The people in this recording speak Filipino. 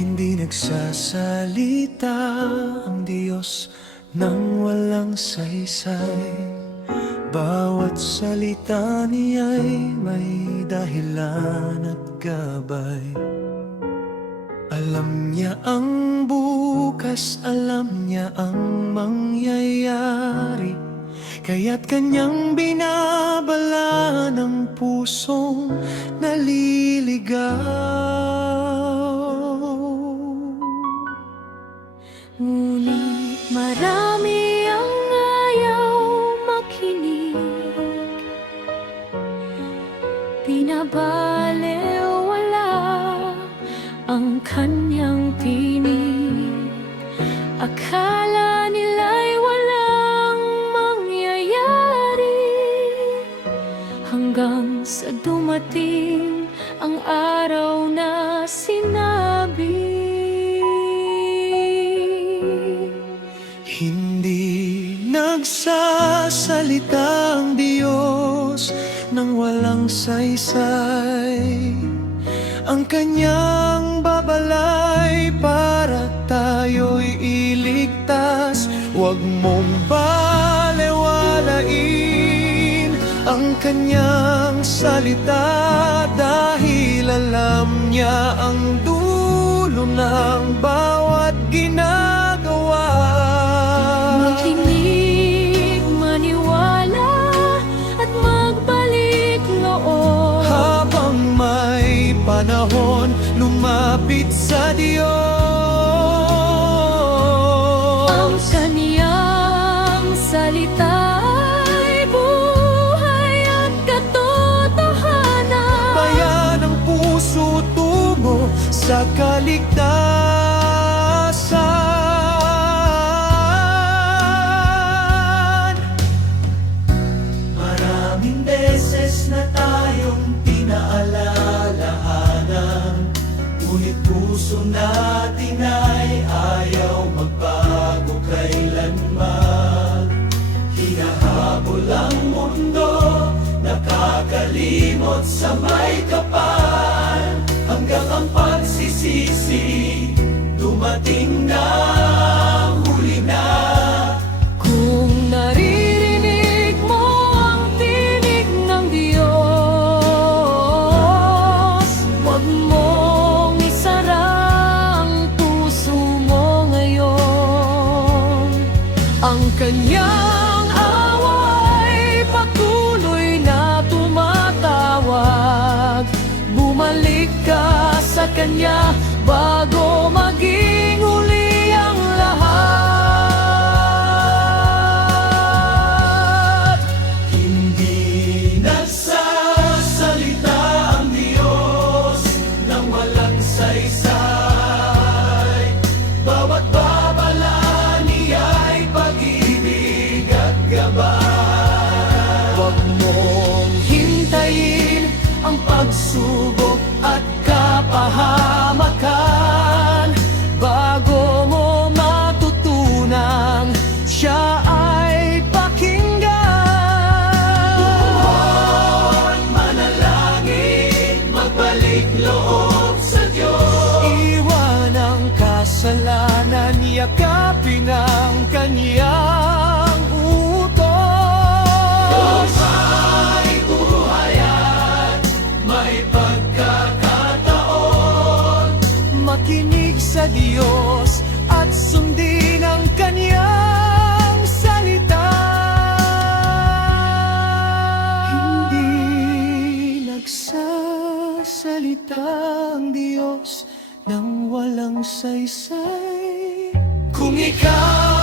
Hindi nagsasalita ang Diyos nang walang saysay. Bawat salita niya'y may dahilan at gabay. Alam niya ang bukas, alam niya ang mangyayari, kaya't kanyang binabala ng pusong naliligaw. Ngunit marami ang ayaw makinig, binabalewala ang kanyang tinig. Akala nila'y walang mangyayari, hanggang sa dumating ang araw na sinabi. Hindi nagsasalita ang Diyos nang walang saysay. Ang kanyang babalay para tayo'y iligtas. Huwag mong balewalain ang kanyang salita, dahil alam niya ang dulo ng bawat ginagawa. Makinig, maniwala at magbalik loob. Habang may panahon, lumapit sa Diyos. Ang kaniyang salita ay buhay at katotohanan. Bayan ang puso tungo sa kaligtasan. Maraming beses na tayong pinaalalahanan, ngunit puso natin ay ayaw magbago kailanman. Hinahabol ang mundo, nakakalimot sa may kapal, hanggang ang pagsisisi dumating na, huli na. Kung naririnig mo ang tinig ng Diyos, huwag mong isara ang puso mo ngayon. Ang kanyang away patuloy na tumatawag. Bumalik ka sa kanya bago maging huli ang lahat. Hindi nagsasalita ang Diyos nang walang saysay. Bawat babala niya'y pag-ibig at gabay. Huwag mong hintayin ang pagsubok at kapahamakan bago mo matutunang siya ay pakinggan. Buhat manalangin, magbalik loob sa Diyos. Iwan ang kasalanan, yakapin ang kanyang utos. May buhay at may pagkakataon, makinig sa Diyos at sundin ang kanyang salita. Hindi nagsasalita ang Diyos nang walang saysay. Kung ikaw